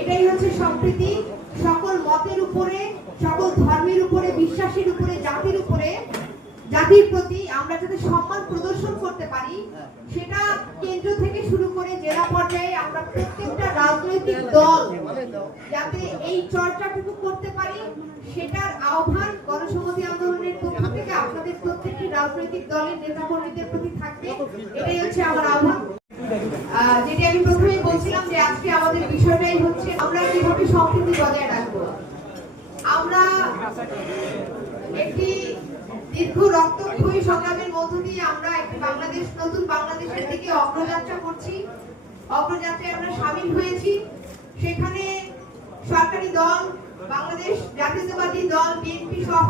এটাই হচ্ছে সম্প্রীতি। সকল মতের উপরে, সকল ধর্মের উপরে, বিশ্বাসের উপরে, জাতির উপরে, জাতির প্রতি আমরা যাতে সম্মান প্রদর্শন করতে পারি, সেটা কেন্দ্র থেকে শুরু করে জেলা পর্যায়ে আমরা প্রত্যেকটা রাজনৈতিক দল যাতে এই চর্চাটুকু করতে পারি, সেটার আহ্বান গণসংহতি আন্দোলনের পক্ষ থেকে আপনাদের প্রত্যেকটি রাজনৈতিক দলের নেতাকর্মীদের প্রতি থাকবে। এটাই হচ্ছে আমার আহ্বান। যেটি আমি প্রথমেই বলছিলাম যে আজকে আমাদের বিষয়টাই হচ্ছে আমরা কিভাবে সম্প্রীতি বজায় রাখবো। আমরা একটি দীর্ঘ রক্তক্ষয়ী সংগ্রামের মধ্য দিয়ে আমরা একটি বাংলাদেশ, নতুন বাংলাদেশের দিকে অগ্রযাত্রা করছি। অগ্রযাত্রায় আমরা সামিল হয়েছি। সেখানে সরকারি দল, বাংলাদেশ জাতীয়তাবাদী দল বিএনপি সহ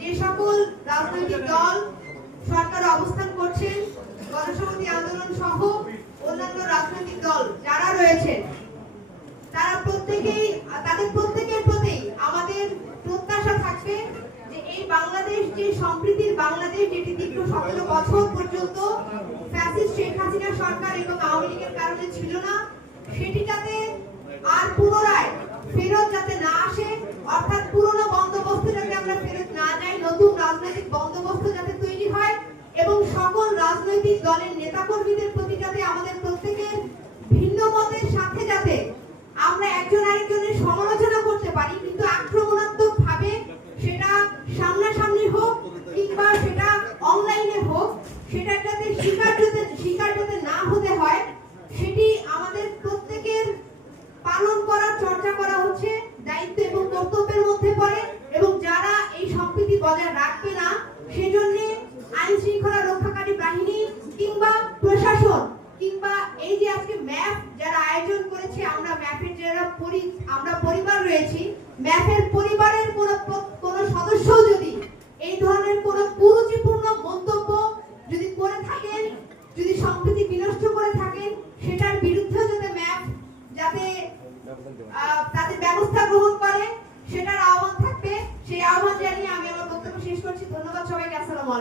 যে সকল রাজনৈতিক দল সরকার অবস্থান করছেন, গণসংহতি আন্দোলন সহ অন্যান্য রাজনৈতিক দল যারা রয়েছেন, তারা প্রত্যেকেই, তাদের প্রত্যেকের প্রতি আমাদের প্রত্যাশা থাকবে যে এই বাংলাদেশ, যে সম্প্রীতির বাংলাদেশ, যেটি দীর্ঘ 17 বছর পর্যন্ত ফ্যাসিস্ট শেখ হাসিনা সরকার এবং আওয়ামী লীগের কারণে ছিল না, সেটি যাতে আর পুনরায় ফেরত যাতে না আসে, অর্থাৎ পুরনো বন্দোবস্ত যাতে আমরা ফেরত না যাই, নতুন রাজনৈতিক বন্দোবস্ত যাতে তৈরি হয় এবং সকল রাজনৈতিক দলের নেতাকর্মীদের প্রতি যাতে আমাদের প্রত্যেকের ভিন্ন মতের সাথে যাতে আমরা একজন আরেকজনের সমালোচনা করতে পারি, কিন্তু আক্রমণাত্মক ভাবে, সেটা সামনাসামনি হোক কিংবা সেটা অনলাইনে হোক, সেটা যাতে শিকার যাতে না হতে হয়, সেটি আমাদের প্রত্যেকের পালন করার চর্চা করা হচ্ছে, দায়িত্ব এবং কর্তব্যের মধ্যে পড়ে। এবং যারা এই সম্প্রীতি বজায় রাখবে না, সেজন্য আইন শৃঙ্খলা রক্ষাকারী বাহিনী কিংবা প্রশাসন কিংবা এই যে আজকে ম্যাপ যারা আয়োজন করেছে, আমরা ম্যাপের যারা আমরা পরিবার রয়েছি, ম্যাপের পরিবারের কোন সদস্য যদি এই ধরনের কোন কুরুচিপূর্ণ মন্তব্য যদি করে থাকেন, যদি সম্প্রীতি বিনষ্ট করে থাকেন, সেটার বিরুদ্ধে যাতে ম্যাপ যাতে তাদের ব্যবস্থা গ্রহণ করে, সেটার আহ্বান থাকবে। সেই আহ্বান জানিয়ে আমি আমার বক্তব্য শেষ করছি। ধন্যবাদ সবাইকে। আসসালামু আলাইকুম।